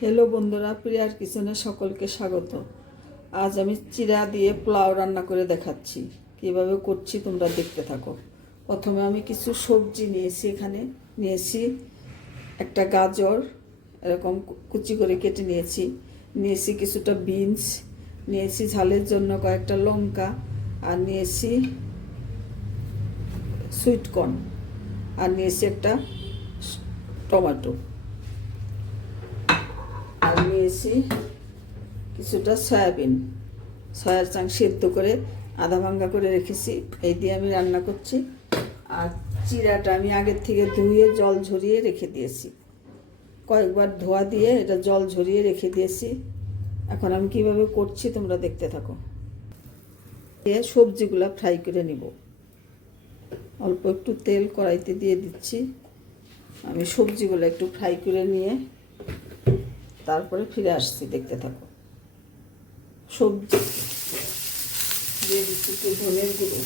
Hello বন্ধুরা, প্রিয়ার কিচেনে সকলকে স্বাগত। আজ আমি চিড়া দিয়ে পোলাও রান্না করে দেখাচ্ছি। কীভাবে করছি তোমরা দেখতে থাকো। প্রথমে আমি কিছু সবজি নিয়েছি। এখানে নিয়েছি একটা গাজর, এরকম কুচি করে কেটে নিয়েছি। নিয়েছি কিছুটা বিনস, নিয়েছি ঝালের জন্য কয়েকটা লঙ্কা, আর নিয়েছি সুইট কর্ন, আর নিয়েছি একটা টমেটো, আর নিয়েছি কিছুটা সয়াবিন। সয়ার চাং সেদ্ধ করে আধা ভাঙ্গা করে রেখেছি। এই দিয়ে আমি রান্না করছি। আর চিড়াটা আমি আগের থেকে ধুয়ে জল ঝরিয়ে রেখে দিয়েছি। কয়েকবার ধোয়া দিয়ে এটা জল ঝরিয়ে রেখে দিয়েছি। এখন আমি কিভাবে করছি তোমরা দেখতে থাকো। দিয়ে সবজিগুলো ফ্রাই করে নিব। অল্প একটু তেল কড়াইতে দিয়ে দিচ্ছি। আমি সবজিগুলো একটু ফ্রাই করে নিয়ে তারপরে ফিরে আসছি, দেখতে থাকো। সবজি দিয়ে দিচ্ছি একটু ধনের গুঁড়ো,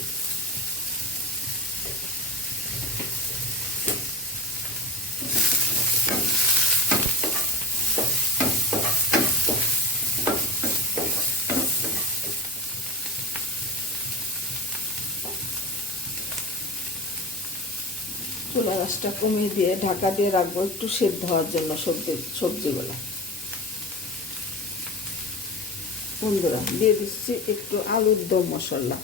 চুলা গাছটা কমিয়ে দিয়ে ঢাকা দিয়ে রাখবো একটু সেদ্ধ হওয়ার জন্য সবজিগুলো। বন্ধুরা, দিয়ে দিচ্ছি একটু আলুর দম মশলা,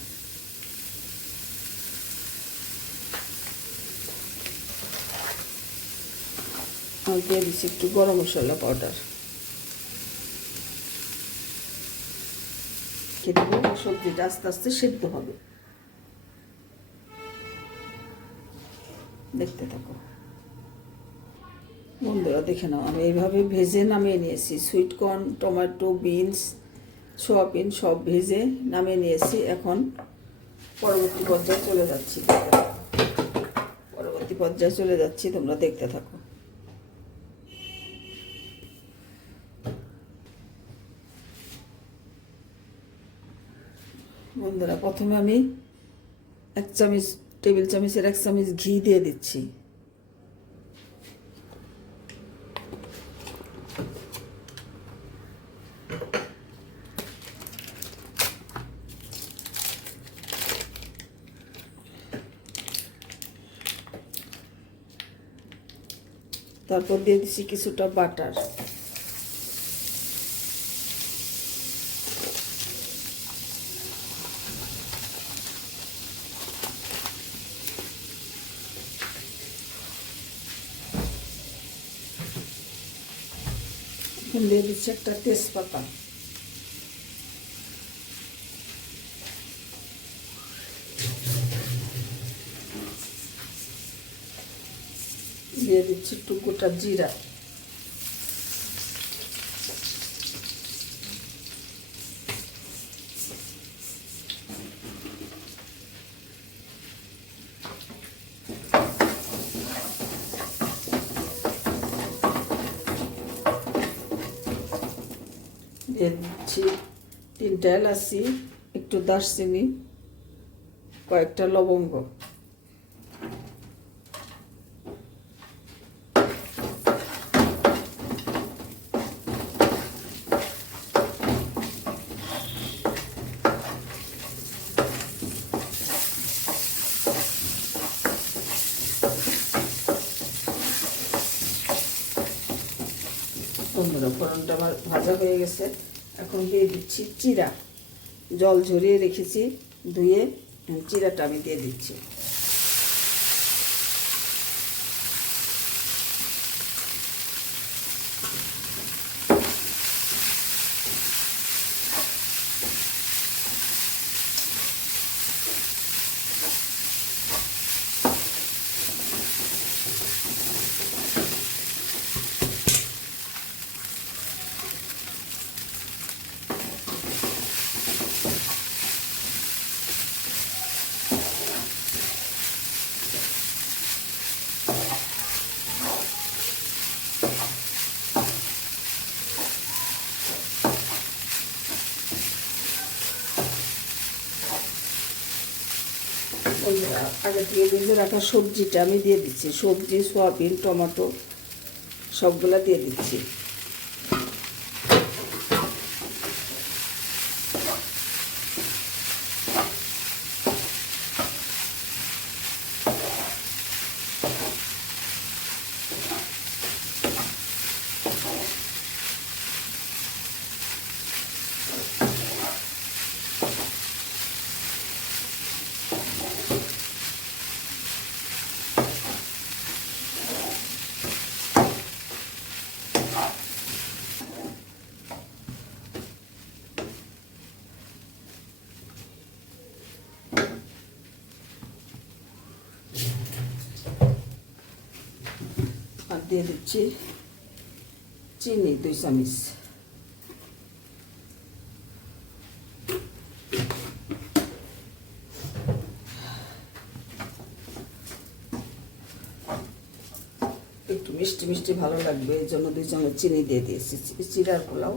আর দিয়ে দিচ্ছি একটু গরম মশলা পাউডার। সবজিটা আস্তে আস্তে সেদ্ধ হবে, দেখতে থাকো। বন্ধুরা দেখে নাও, আমি এইভাবে ভেজে নামিয়ে নিয়েছি। Sweet corn, tomato, beans, soybean সব ভেজে নামিয়ে নিয়েছি। এখন পরবর্তী পর্যায়ে চলে যাচ্ছি। তোমরা দেখতে থাকো। বন্ধুরা, প্রথমে আমি টেবিল চামচের 1 চামচ ঘি দিয়ে দিচ্ছি। তারপর দিয়ে দিচ্ছি কিছুটা বাটার। দিয়ে দিচ্ছি একটা তেজপাতা। দিয়ে দিচ্ছি একটু গোটা জিরা। দিয়ে দিচ্ছি 3টা এলাচি, একটু দারচিনি, কয়েকটা লবঙ্গ। বন্ধুরা, ফোড়নটা আমার ভাজা হয়ে গেছে। এখন দিয়ে দিচ্ছি চিড়া, জল ঝরিয়ে রেখেছি ধুয়ে। চিড়াটা আমি দিয়ে দিচ্ছি। আগে থেকে ভেজে রাখা সবজিটা আমি দিয়ে দিচ্ছি। সবজি, সোয়াবিন, টমেটো সবগুলা দিয়ে দিচ্ছি। দিয়ে দিচ্ছি চিনি 2 চামচ। একটু মিষ্টি মিষ্টি ভালো লাগবে, এই জন্য 2 চামচ চিনি দিয়ে দিয়েছি। চিড়ার পোলাও।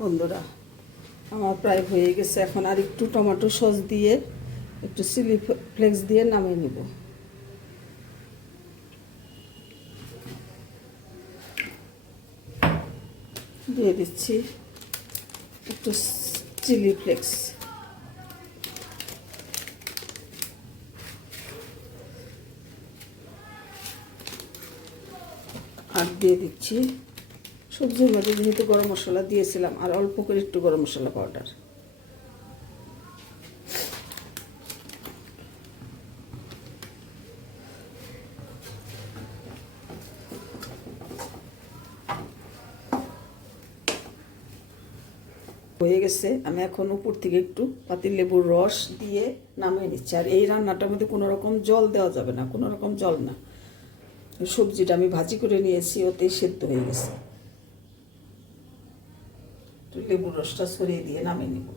বন্ধুরা, আমার প্রায় হয়ে গেছে। এখন আর একটু টমেটো সস দিয়ে, একটু চিলি ফ্লেক্স দিয়ে নামিয়ে নেব। দিয়ে দিচ্ছি একটু চিলি ফ্লেক্স। আর দিয়ে দিচ্ছি সবজির মধ্যে যেহেতু গরম মশলা দিয়েছিলাম, আর অল্প করে একটু গরম মশলা পাউডার। হয়ে গেছে। আমি এখন উপর থেকে একটু পাতিলেবুর রস দিয়ে নামিয়ে নিচ্ছি। আর এই রান্নাটার মধ্যে কোনো রকম জল দেওয়া যাবে না, কোনো রকম জল না। সবজিটা আমি ভাজি করে নিয়েছি, ওতেই সেদ্ধ হয়ে গেছে। একটু লেবুর রসটা ছড়িয়ে দিয়ে নামিয়ে নেব।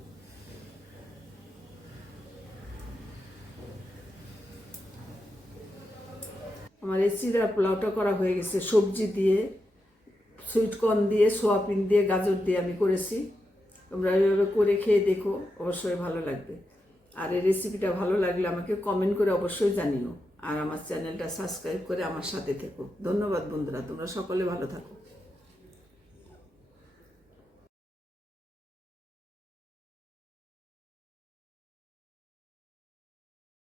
আমার এই চিড়ার পোলাওটা করা হয়ে গেছে। সবজি দিয়ে, সুইট কর্ন দিয়ে, সোয়াবিন দিয়ে, গাজর দিয়ে আমি করেছি। তোমরা এভাবে করে খেয়ে দেখো, অবশ্যই ভালো লাগবে। আর এই রেসিপিটা ভালো লাগলে আমাকে কমেন্ট করে অবশ্যই জানিও। আর আমার চ্যানেলটা সাবস্ক্রাইব করে আমার সাথে থেকো। ধন্যবাদ বন্ধুরা, তোমরা সকলে ভালো থাকো।